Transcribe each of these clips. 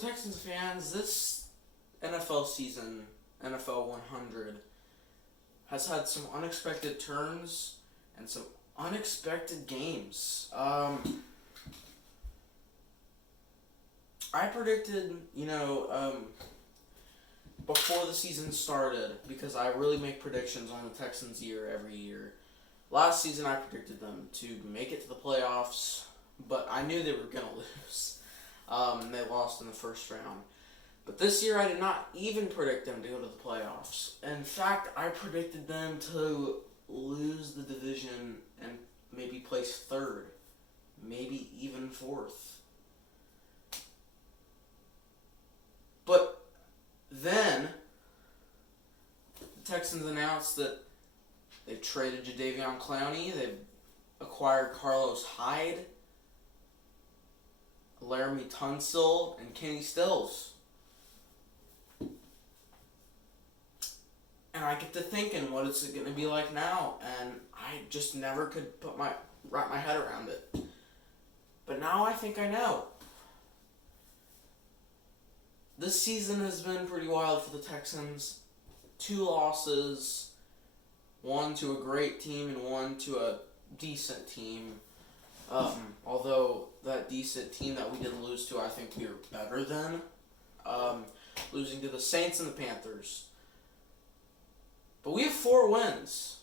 Texans fans, this NFL season, NFL 100, has had some unexpected turns and some unexpected games. I predicted, before the season started, because I really make predictions on the Texans every year. Last season I predicted them to make it to the playoffs, but I knew they were going to lose. They lost in the first round. But this year I did not even predict them to go to the playoffs. In fact, I predicted them to lose the division and maybe place third, maybe even fourth. But then the Texans announced that they've traded Jadeveon Clowney, they've acquired Carlos Hyde, Laramie Tunsil, and Kenny Stills. And I get to thinking, what is it going to be like now? And I just never could wrap my head around it. But now I think I know. This season has been pretty wild for the Texans. 2 losses, one to a great team and one to a decent team. Although that decent team that we did lose to, I think we were better than. Losing to the Saints and the Panthers. But we have 4 wins.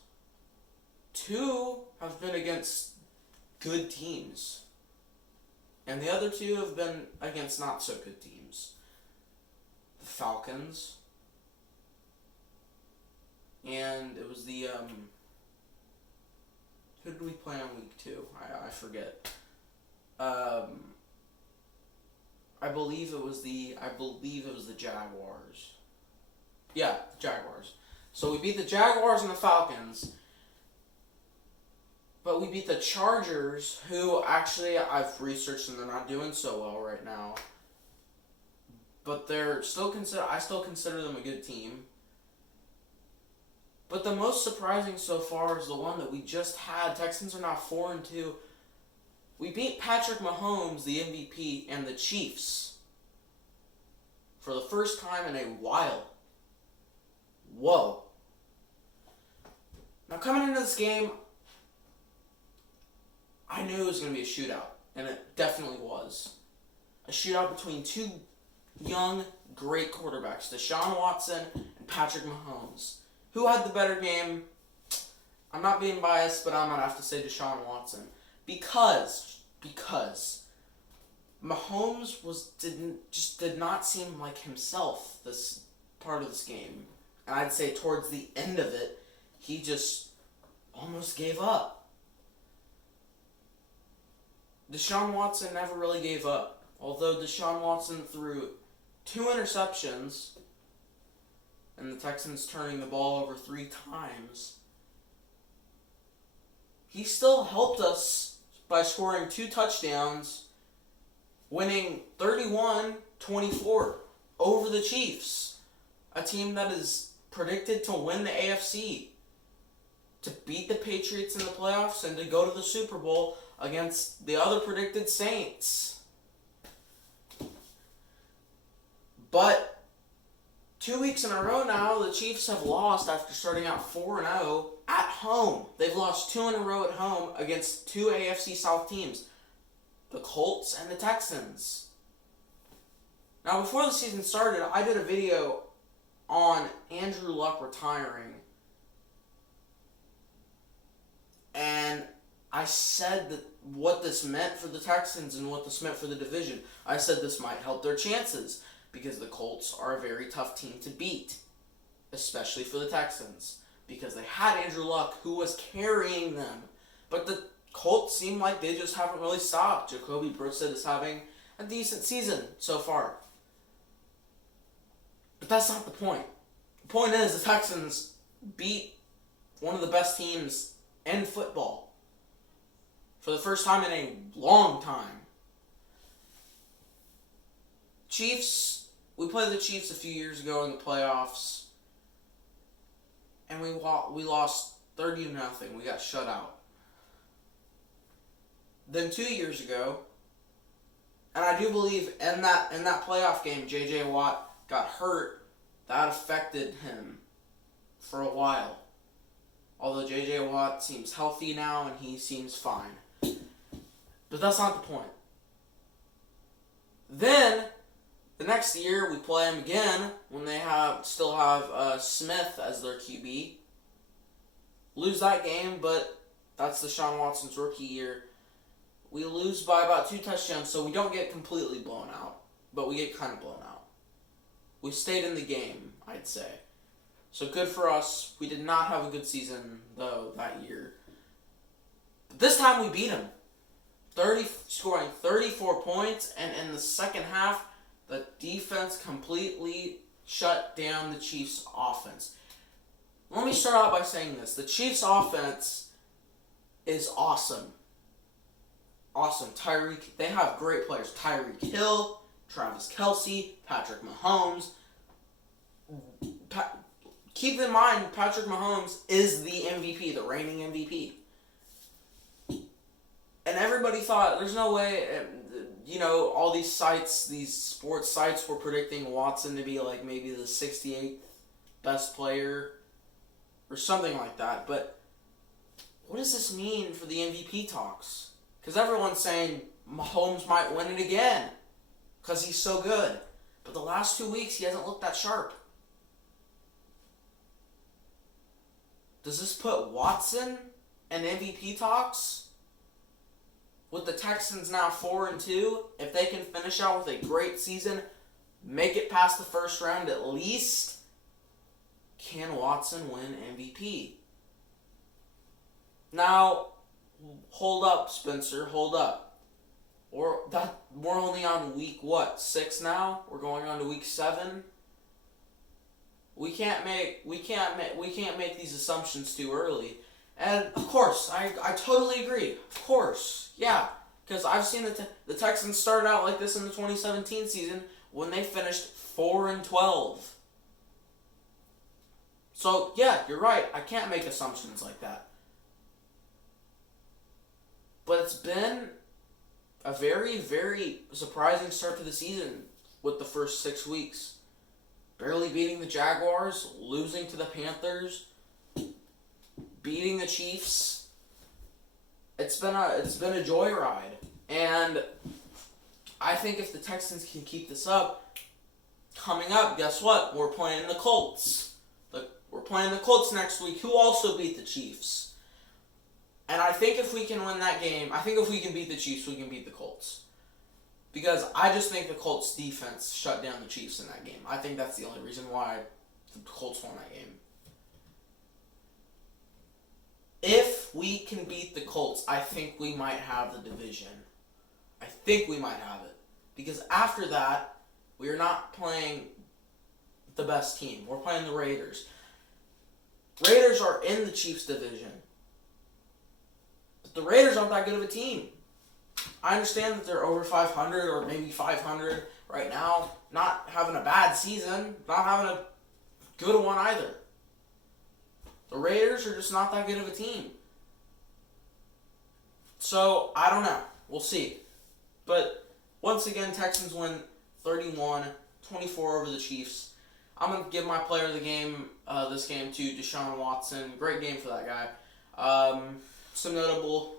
2 have been against good teams. And the other 2 have been against not so good teams. The Falcons. And it was the, who did we play on week 2? I forget. I believe it was the Jaguars. Yeah, the Jaguars. So we beat the Jaguars and the Falcons, but we beat the Chargers, who actually I've researched and they're not doing so well right now. But I still consider them a good team. But the most surprising so far is the one that we just had. Texans are now 4-2. We beat Patrick Mahomes, the MVP, and the Chiefs for the first time in a while. Whoa. Now, coming into this game, I knew it was going to be a shootout, and it definitely was. A shootout between 2 young, great quarterbacks, Deshaun Watson and Patrick Mahomes. Who had the better game? I'm not being biased, but I'm going to have to say Deshaun Watson. Because Mahomes did not seem like himself this part of this game. And I'd say towards the end of it, he just almost gave up. Deshaun Watson never really gave up. Although Deshaun Watson threw 2 interceptions, and the Texans turning the ball over 3 times, he still helped us by scoring 2 touchdowns, winning 31-24 over the Chiefs, a team that is predicted to win the AFC, to beat the Patriots in the playoffs, and to go to the Super Bowl against the other predicted Saints. But 2 weeks in a row now, the Chiefs have lost after starting out 4-0 at home. They've lost 2 in a row at home against 2 AFC South teams, the Colts and the Texans. Now, before the season started, I did a video on Andrew Luck retiring. And I said that what this meant for the Texans and what this meant for the division. I said this might help their chances because the Colts are a very tough team to beat, especially for the Texans, because they had Andrew Luck who was carrying them. But the Colts seem like they just haven't really stopped. Jacoby Brissett is having a decent season so far. But that's not the point. The point is the Texans beat one of the best teams in football for the first time in a long time. Chiefs, we played the Chiefs a few years ago in the playoffs, and we lost 30-0. We got shut out. Then 2 years ago, And I do believe in that playoff game, J.J. Watt got hurt. That affected him for a while. Although J.J. Watt seems healthy now and he seems fine. But that's not the point. Then, the next year, we play them again when they still have Smith as their QB. Lose that game, but that's Deshaun Watson's rookie year. We lose by about 2 touchdowns, so we don't get completely blown out, but we get kind of blown out. We stayed in the game, I'd say. So good for us. We did not have a good season, though, that year. But this time we beat them. Scoring 34 points, and in the second half, the defense completely shut down the Chiefs' offense. Let me start out by saying this. The Chiefs' offense is awesome. Awesome. They have great players. Tyreek Hill, Travis Kelce, Patrick Mahomes. Keep in mind, Patrick Mahomes is the MVP, the reigning MVP. And everybody thought, there's no way, all these sports sites were predicting Watson to be like maybe the 68th best player or something like that. But what does this mean for the MVP talks? Because everyone's saying Mahomes might win it again because he's so good. But the last 2 weeks, he hasn't looked that sharp. Does this put Watson in MVP talks? With the Texans now 4-2, if they can finish out with a great season, make it past the first round at least, can Watson win MVP? Now, hold up, Spencer, hold up. We're only on week 6 now? We're going on to week 7. We can't make these assumptions too early. And of course, I totally agree. Of course, yeah, because I've seen the Texans started out like this in the 2017 season when they finished 4-12. So yeah, you're right. I can't make assumptions like that. But it's been a very, very surprising start to the season with the first 6 weeks. Barely beating the Jaguars, losing to the Panthers, beating the Chiefs. It's been a joyride. And I think if the Texans can keep this up, coming up, guess what? We're playing the Colts. We're playing the Colts next week, who also beat the Chiefs. And I think if we can win that game, I think if we can beat the Chiefs, we can beat the Colts. Because I just think the Colts defense shut down the Chiefs in that game. I think that's the only reason why the Colts won that game. If we can beat the Colts, I think we might have the division. I think we might have it. Because after that, we are not playing the best team. We're playing the Raiders. Raiders are in the Chiefs division. But the Raiders aren't that good of a team. I understand that they're over 500 or maybe 500 right now. Not having a bad season. Not having a good one either. The Raiders are just not that good of a team. So, I don't know. We'll see. But, once again, Texans win 31-24 over the Chiefs. I'm going to give my player of the game, this game, to Deshaun Watson. Great game for that guy. Some notable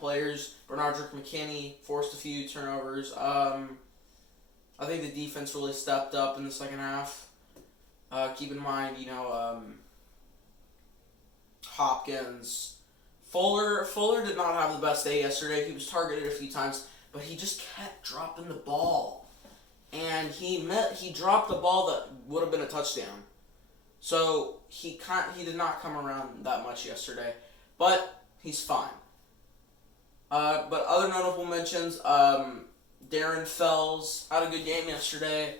players. Bernardrick McKinney forced a few turnovers. I think the defense really stepped up in the second half. Keep in mind, Hopkins. Fuller did not have the best day yesterday. He was targeted a few times, but he just kept dropping the ball. And he dropped the ball that would have been a touchdown. So he did not come around that much yesterday. But he's fine. But other notable mentions, Darren Fells had a good game yesterday.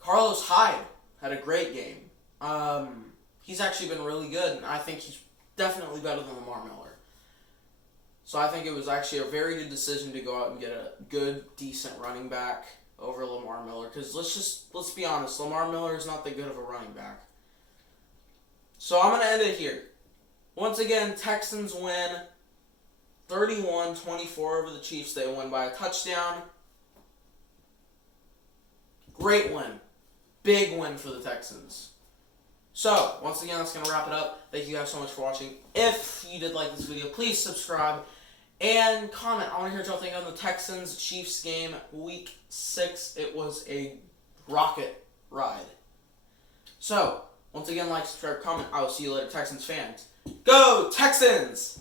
Carlos Hyde had a great game. He's actually been really good, and I think he's definitely better than Lamar Miller. So I think it was actually a very good decision to go out and get a good, decent running back over Lamar Miller. Because let's be honest, Lamar Miller is not that good of a running back. So I'm going to end it here. Once again, Texans win 31-24 over the Chiefs. They win by a touchdown. Great win. Big win for the Texans. So, once again, that's going to wrap it up. Thank you guys so much for watching. If you did like this video, please subscribe and comment. I want to hear what y'all think on the Texans-Chiefs game, Week 6. It was a rocket ride. So, once again, like, subscribe, comment. I will see you later, Texans fans. Go Texans!